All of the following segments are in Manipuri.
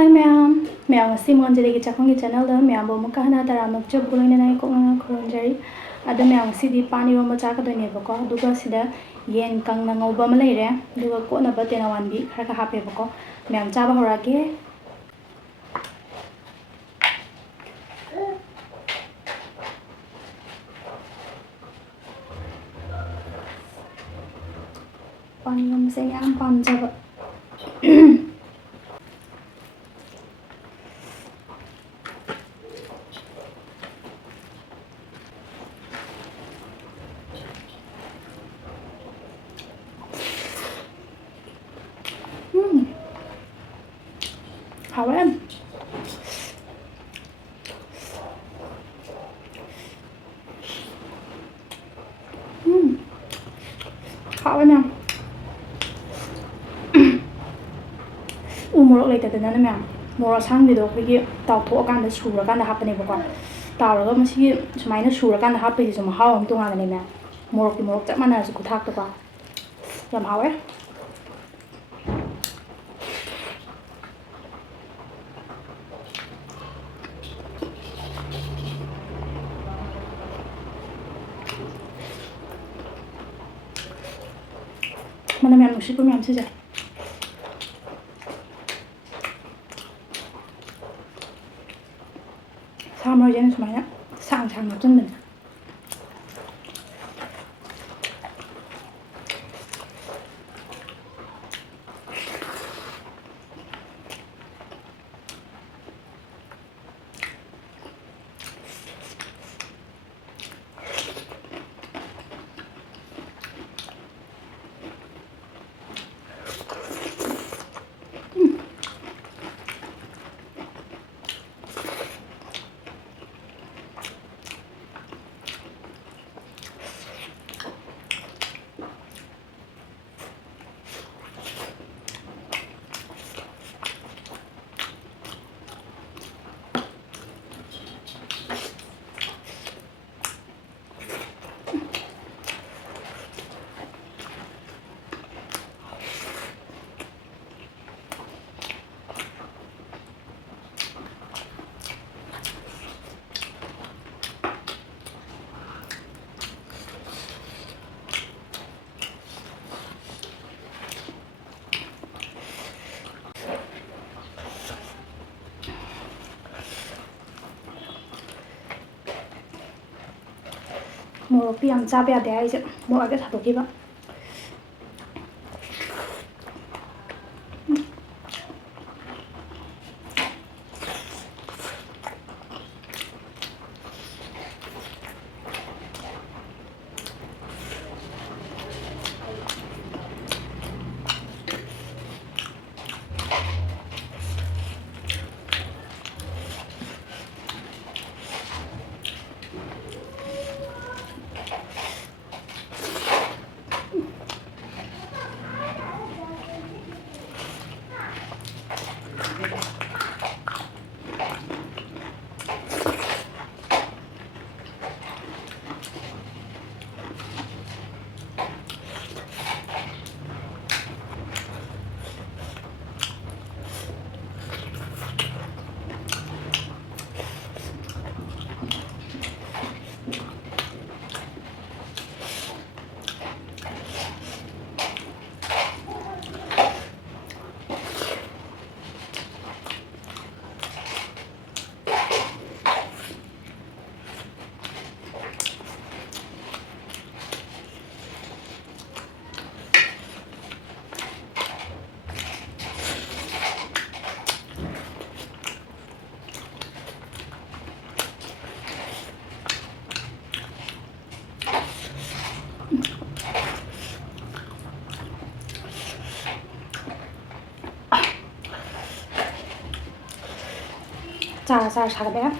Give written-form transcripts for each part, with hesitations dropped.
Hi ma'am ngasi monjadagi chakonggi channel da ma'am bo muka hana tara nokjab buloina nai kokna khurunjari ada ma'am ngasi di pani ro macha ka doine bako duga sida yen kangna ngauba ma leire duga kona ba tena wanbi khara ka hape bako ma'am chaba horake pani ro ma se yam pamjaba hawa hawa ma'am morok leitadana ma'am morok sangbido khigi tawthokanda surakanda hapane bako tawraga masi sumaina surakanda hape ji mahau am tungana ne ma'am morok ki morok chap mana su kuthak to ba yam hawe mana ma'am nusipu ma'am sija 사물제는 정말 상상 어쩐다. morokti yam chaba yade aise morage sadokiba 자 잘해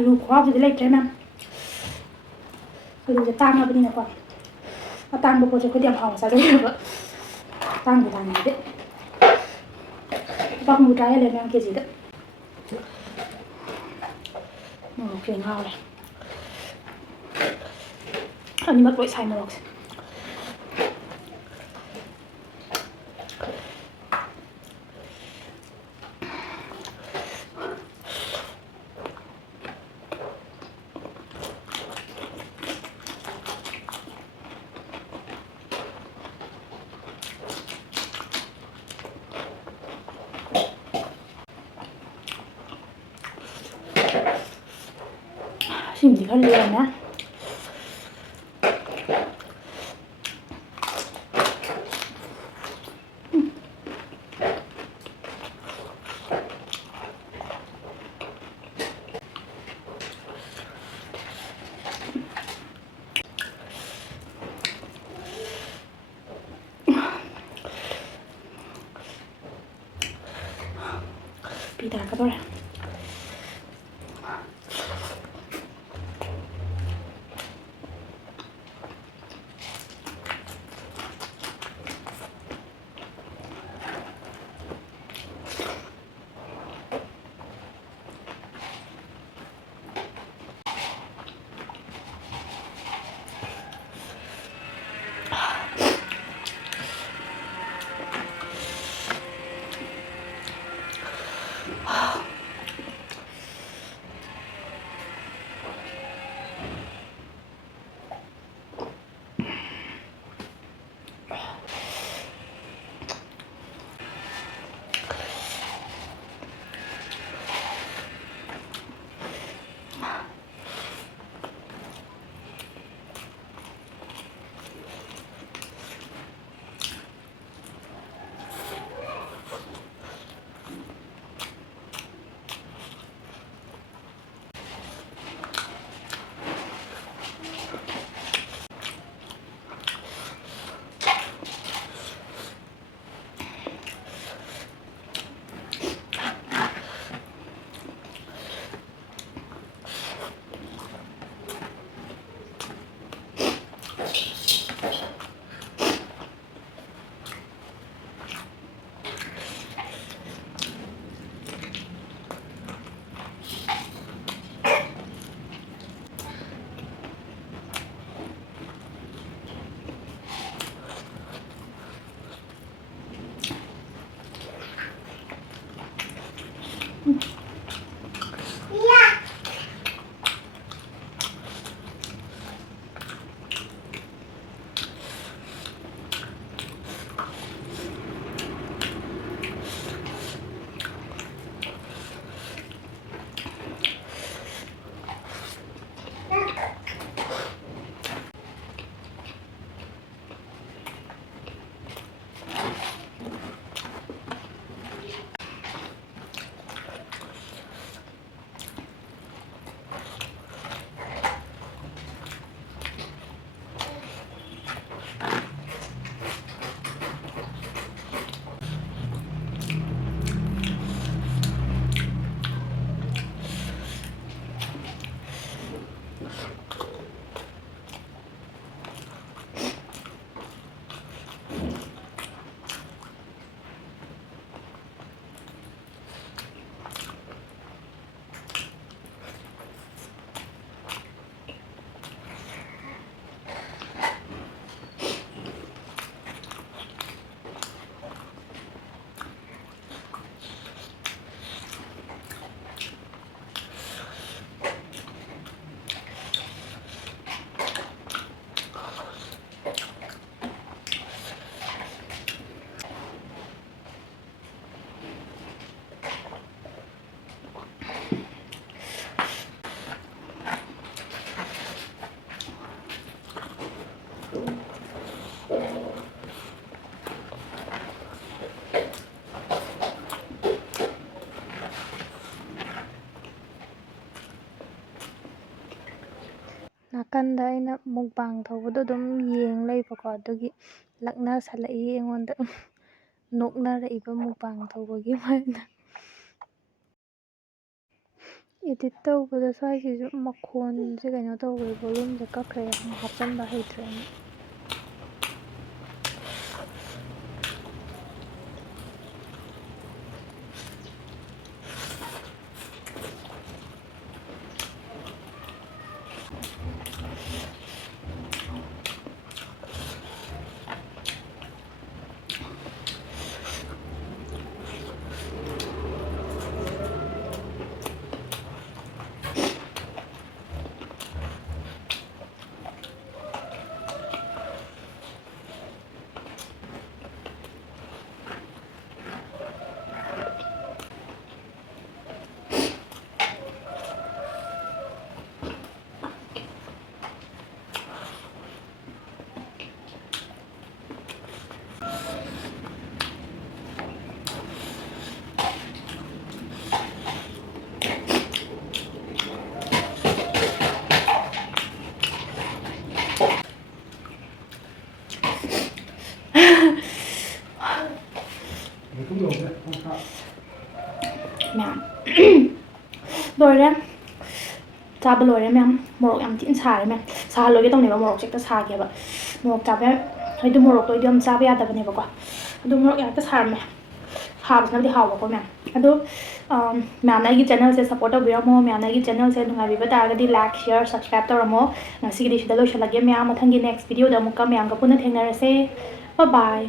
ꯑꯂꯨ ꯈꯨꯍꯥꯎꯁꯤꯗꯤ ꯂꯩꯇ꯭ꯔꯦ ꯃꯌꯥꯝ ꯑꯂꯨꯁꯦ ꯇꯥꯡꯉꯕꯅꯤꯅꯀꯣ ꯑꯇꯥꯡꯕ ꯄꯣꯠꯁꯦ ꯑꯩꯈꯣꯏꯗꯤ ꯌꯥꯝ ꯍꯥꯎꯅ ꯆꯥꯖꯩꯌꯦꯕ ꯇꯥꯡꯉꯤꯗꯤ ꯂꯨꯄꯥ 50 ꯍꯦꯜꯂꯦ ꯃꯌꯥꯝ ꯀꯦꯖꯤꯗ ꯃꯣꯔꯣꯛꯁꯦ ꯉꯥꯎꯔꯦ ꯑꯅꯤꯃꯛ ꯂꯣꯏ ꯁꯥꯏ ꯃꯣꯔꯣꯛꯁꯦ ꯁꯤꯃꯗꯤ ꯈꯔ ꯂꯦꯝꯃꯦ ꯄꯤ ꯇꯥꯔꯛꯀꯗꯧꯔꯦ ꯅꯥꯀꯟꯗ ꯑꯩꯅ ꯃꯨꯛꯕꯥꯡ ꯇꯧꯕꯗꯣ ꯑꯗꯨꯝ ꯌꯦꯡ ꯂꯩꯕꯀꯣ ꯑꯗꯨꯒꯤ ꯂꯛꯅꯁꯜꯂꯛꯏ ꯑꯩꯉꯣꯟꯗ ꯅꯣꯛꯅꯔꯛꯏꯕ ꯃꯨꯛꯕꯥꯡ ꯇꯧꯕꯒꯤ ꯃꯔꯝꯗ ꯏꯗꯤꯠ ꯇꯧꯕꯗ ꯁ꯭ꯋꯥꯏꯁꯤꯁꯨ ꯃꯈꯣꯟꯁꯦ ꯀꯩꯅꯣ ꯇꯧꯈ꯭ꯔꯦ ꯚꯣꯂꯨꯝꯁꯦ ꯀꯛꯈ꯭ꯔꯦ ꯍꯥꯞꯆꯤꯟꯕ ꯍꯩꯇ꯭ꯔꯦ ꯑꯃꯨꯛ ꯃꯌꯥꯝ ꯂꯣꯏꯔꯦ ꯆꯥꯕ ꯂꯣꯏꯔꯦ ꯃꯌꯥꯝ ꯃꯣꯔꯣꯛ ꯌꯥꯝ ꯊꯤꯅ ꯁꯥꯔꯦ ꯃꯌꯥꯝ ꯁꯥꯍꯜꯂꯣꯏꯒꯦ ꯇꯧꯅꯦꯕ ꯃꯣꯔꯣꯛꯁꯦ ꯍꯦꯛꯇ ꯁꯥꯒꯦꯕ ꯃꯣꯔꯣꯛ ꯆꯥꯕ ꯍꯥꯏꯗꯤ ꯃꯣꯔꯣꯛꯇꯣ ꯑꯩꯗꯤ ꯌꯥꯝ ꯆꯥꯕ ꯌꯥꯗꯕꯅꯦꯕꯀꯣ ꯑꯗꯨ ꯃꯣꯔꯣꯛ ꯍꯦꯛꯇ ꯁꯥꯔꯝꯃꯦ ꯍꯥꯎꯕꯁꯤꯅꯕꯨꯗꯤ ꯍꯥꯎꯕꯀꯣ ꯃꯌꯥꯝ ꯑꯗꯣ ꯃꯌꯥꯝꯅ ꯑꯩꯒꯤ ꯆꯦꯅꯦꯜꯁꯦ ꯁꯞꯄꯣꯔꯠ ꯇꯧꯕꯤꯔꯝꯃꯣ ꯃꯌꯥꯝꯅ ꯑꯩꯒꯤ ꯆꯦꯅꯦꯜꯁꯦ ꯅꯨꯡꯉꯥꯏꯕꯤꯕ ꯇꯥꯔꯒꯗꯤ ꯂꯥꯏꯛ ꯁꯤꯌꯔ ꯁꯕꯁꯀ꯭ꯔꯥꯏꯕ ꯇꯧꯔꯝꯃꯣ ꯉꯁꯤꯒꯤꯗꯤ ꯁꯤꯗ ꯂꯣꯏꯁꯤꯜꯂꯒꯦ ꯃꯌꯥꯝ ꯃꯊꯪꯒꯤ ꯅꯦꯛꯁ ꯚꯤꯗꯤꯑꯣꯗ ꯑꯃꯨꯛꯀ ꯃꯌꯥꯝꯒ ꯄꯨꯟꯅ ꯊꯦꯡꯅꯔꯁꯦ ꯕꯥꯏ